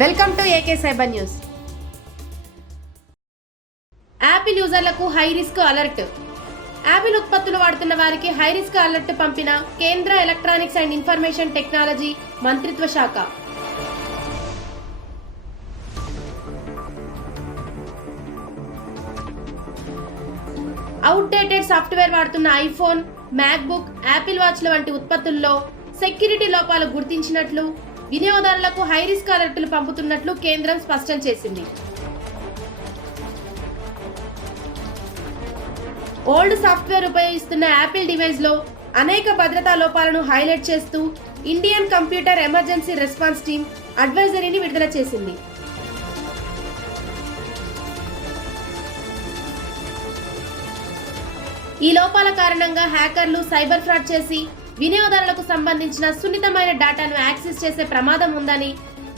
Welcome to AK cyber news. Apple యూజర్లకు high risk alert. Apple ఉత్పత్తులు వాడుతున్న వారికి హై రిస్క్ అలర్ట్ పంపిన కేంద్ర ఎలక్ట్రానిక్స్ అండ్ ఇన్ఫర్మేషన్ టెక్నాలజీ మంత్రిత్వ శాఖ. అవుట్డేటెడ్ సాఫ్ట్వేర్ వాడుతున్న ఐఫోన్, మ్యాక్బుక్, యాపిల్ వాచ్ల వంటి ఉత్పత్తుల్లో సెక్యూరిటీ లోపాలు గుర్తించినట్లు వినియోగదారులకు హై రిస్క్ అలర్టులు పంపుతున్నట్లు కేంద్రం స్పష్టం చేసింది. ఓల్డ్ సాఫ్ట్వేర్ ఉపయోగిస్తున్న యాపిల్ డివైస్లో అనేక భద్రతా లోపాలను హైలైట్ చేస్తూ Indian computer emergency response team అడ్వైజరీని విడుదల చేసింది. ఈ లోపాల కారణంగా హ్యాకర్లు సైబర్ ఫ్రాడ్ చేసి వినియోగదారులకు సంబంధించిన సున్నితమైన డేటాను యాక్సెస్ చేసే ప్రమాదం ఉందని,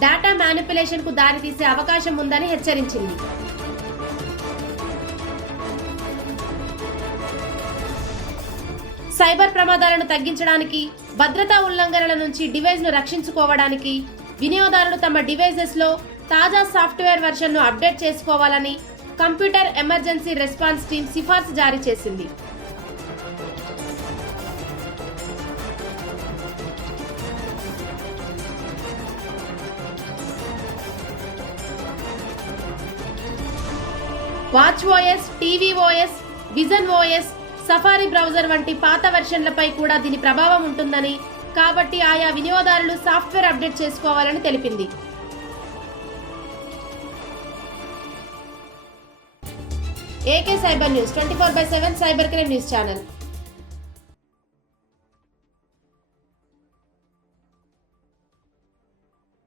డేటా మ్యానిపులేషన్ కు దారితీసే అవకాశం ఉందని హెచ్చరించింది. సైబర్ ప్రమాదాలను తగ్గించడానికి, భద్రతా ఉల్లంఘనల నుంచి డివైస్ ను రక్షించుకోవడానికి వినియోగదారులు తమ డివైజెస్ లో తాజా సాఫ్ట్వేర్ వెర్షన్ ను అప్డేట్ చేసుకోవాలని కంప్యూటర్ ఎమర్జెన్సీ రెస్పాన్స్ టీమ్ సిఫార్సు జారీ చేసింది. Watch OS, TV OS, vision OS, safari browser వంటి పాత వెర్షన్లపై కూడా దీని ప్రభావం ఉంటుందని, కాబట్టి ఆయా వినియోగదారులు సాఫ్ట్వేర్ అప్డేట్ చేసుకోవాలని తెలిపింది. AK cyber news 24/7 cyber crime news channel.